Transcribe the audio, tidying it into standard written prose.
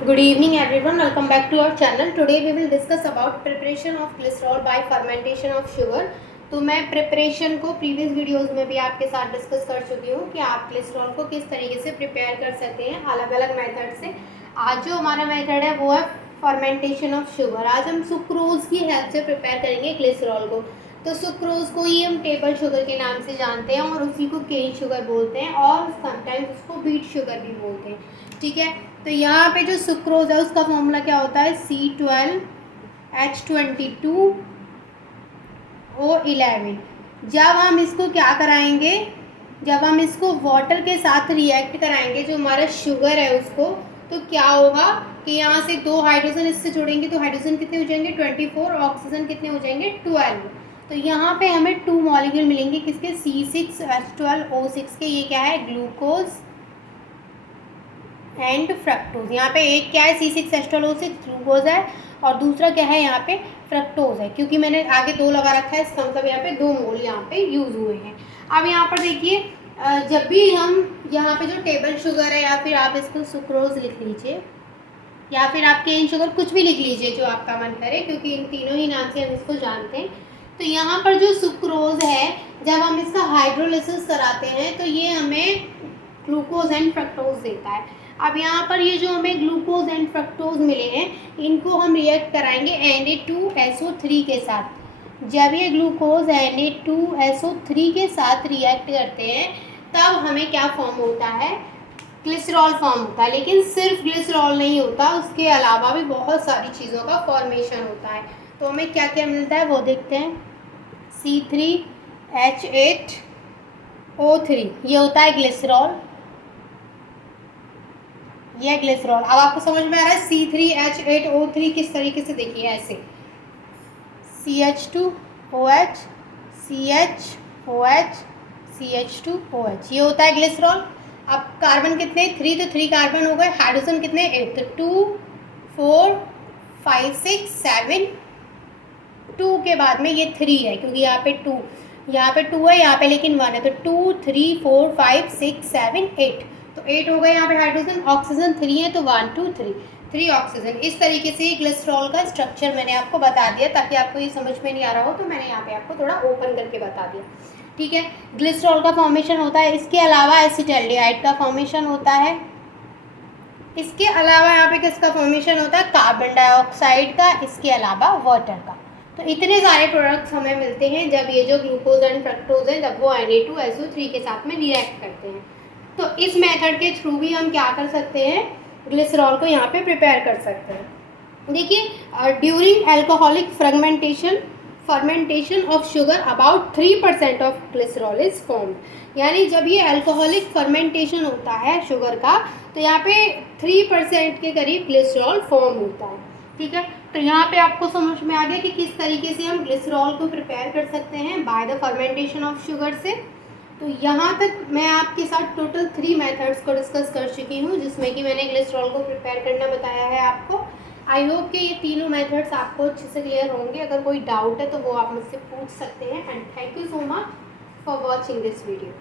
Good evening everyone, welcome back to our channel. Today we will discuss about preparation of glycerol by fermentation of sugar. तो मैं preparation को previous videos में भी आपके साथ discuss कर चुकी हूँ कि आप ग्लिसरॉल को किस तरीके से प्रिपेयर कर सकते हैं अलग अलग मेथड से। आज जो हमारा मेथड है वो है फर्मेंटेशन ऑफ शुगर। आज हम सुक्रोज की हेल्प से प्रिपेयर करेंगे ग्लिसरॉल को। तो सुक्रोज को ही हम टेबल शुगर के नाम से जानते हैं और उसी को केन शुगर बोलते हैं और समटाइम्स उसको बीट शुगर भी बोलते हैं। ठीक है, तो यहाँ पे जो सुक्रोज है उसका फॉर्मूला क्या होता है C12H22O11। जब हम इसको क्या कराएंगे, जब हम इसको वाटर के साथ रिएक्ट कराएंगे जो हमारा शुगर है उसको, तो क्या होगा कि यहाँ से दो हाइड्रोजन इससे जुड़ेंगे तो हाइड्रोजन कितने हो जाएंगे 24, ऑक्सीजन कितने हो जाएंगे 12। तो यहाँ पे हमें 2 मॉलिक्यूल मिलेंगे किसके C6H12O6 के। ये क्या है ग्लूकोज एंड फ्रक्टोज। यहाँ पे एक क्या है C6H12O6 ग्लूकोज है और दूसरा क्या है यहाँ पे फ्रक्टोज है। क्योंकि मैंने आगे 2 लगा रखा है इसका मतलब यहाँ पे 2 मोल यहाँ पे यूज़ हुए हैं। अब यहाँ पर देखिए जब भी हम यहाँ पे जो टेबल शुगर है या फिर आप इसको सुक्रोज लिख लीजिए या फिर आप केन शुगर कुछ भी लिख लीजिए जो आपका मन करे, क्योंकि इन तीनों ही नाम से हम इसको जानते हैं। तो यहाँ पर जो सुक्रोज है जब हम इसका हाइड्रोलिसिस कराते हैं तो ये हमें ग्लूकोज एंड फ्रक्टोज देता है। अब यहाँ पर ये जो हमें ग्लूकोज एंड फ्रक्टोज मिले हैं इनको हम रिएक्ट कराएंगे Na2SO3 के साथ। जब ये ग्लूकोज Na2SO3 के साथ रिएक्ट करते हैं तब हमें क्या फॉर्म होता है, ग्लिसरॉल फॉर्म होता है। लेकिन सिर्फ ग्लिसरॉल नहीं होता, उसके अलावा भी बहुत सारी चीज़ों का फॉर्मेशन होता है। तो हमें क्या क्या मिलता है वो देखते हैं। C3H8O3 ये होता है ग्लिसरॉल, यह ग्लिसरॉल। अब आपको समझ में आ रहा है C3H8O3 किस तरीके से, देखिए ऐसे CH2OH CHOH CH2OH ये होता है ग्लिसरॉल। अब कार्बन कितने 3, तो 3 कार्बन हो गए, हाइड्रोजन कितने 8, तो 2 4 5 6 7, 2 के बाद में ये 3 है क्योंकि यहाँ पे 2 है यहाँ पे लेकिन 1 है, तो 2 3 4 5 6 7 8, तो 8 हो गए यहाँ पे हाइड्रोजन। ऑक्सीजन 3 है तो 1 2 3 ऑक्सीजन। इस तरीके से ग्लिसरॉल का स्ट्रक्चर मैंने आपको बता दिया ताकि आपको ये समझ में नहीं आ रहा हो तो मैंने यहाँ पे आपको थोड़ा ओपन करके बता दिया। ठीक है, ग्लिसरॉल का फॉर्मेशन होता है। इसके अलावा एसिटाल्डिहाइड का फॉर्मेशन होता है। इसके अलावा यहाँ पे किसका फॉर्मेशन होता है, कार्बन डाइऑक्साइड का, इसके अलावा वाटर का। तो इतने सारे प्रोडक्ट्स हमें मिलते हैं जब ये जो ग्लूकोज एंड फ्रक्टोज है जब वो Na2SO3 के साथ में रिएक्ट करते हैं। तो इस मेथड के थ्रू भी हम क्या कर सकते हैं, ग्लिसरॉल को यहाँ पे प्रिपेयर कर सकते हैं। देखिए during alcoholic fermentation of sugar about 3% of glycerol is formed. यानी जब ये एल्कोहलिक फर्मेंटेशन होता है शुगर का तो यहाँ पे 3% के करीब ग्लिसरॉल फॉर्म होता है। ठीक है, तो यहाँ पे आपको समझ में आ गया कि किस तरीके से हम ग्लिसरॉल को प्रिपेयर कर सकते हैं by the fermentation of sugar से। तो यहाँ तक मैं आपके साथ टोटल 3 मेथड्स को डिस्कस कर चुकी हूँ जिसमें कि मैंने ग्लिसरॉल को प्रिपेयर करना बताया है आपको। आई होप कि ये तीनों मेथड्स आपको अच्छे से क्लियर होंगे। अगर कोई डाउट है तो वो आप मुझसे पूछ सकते हैं। And thank you so much for watching this video.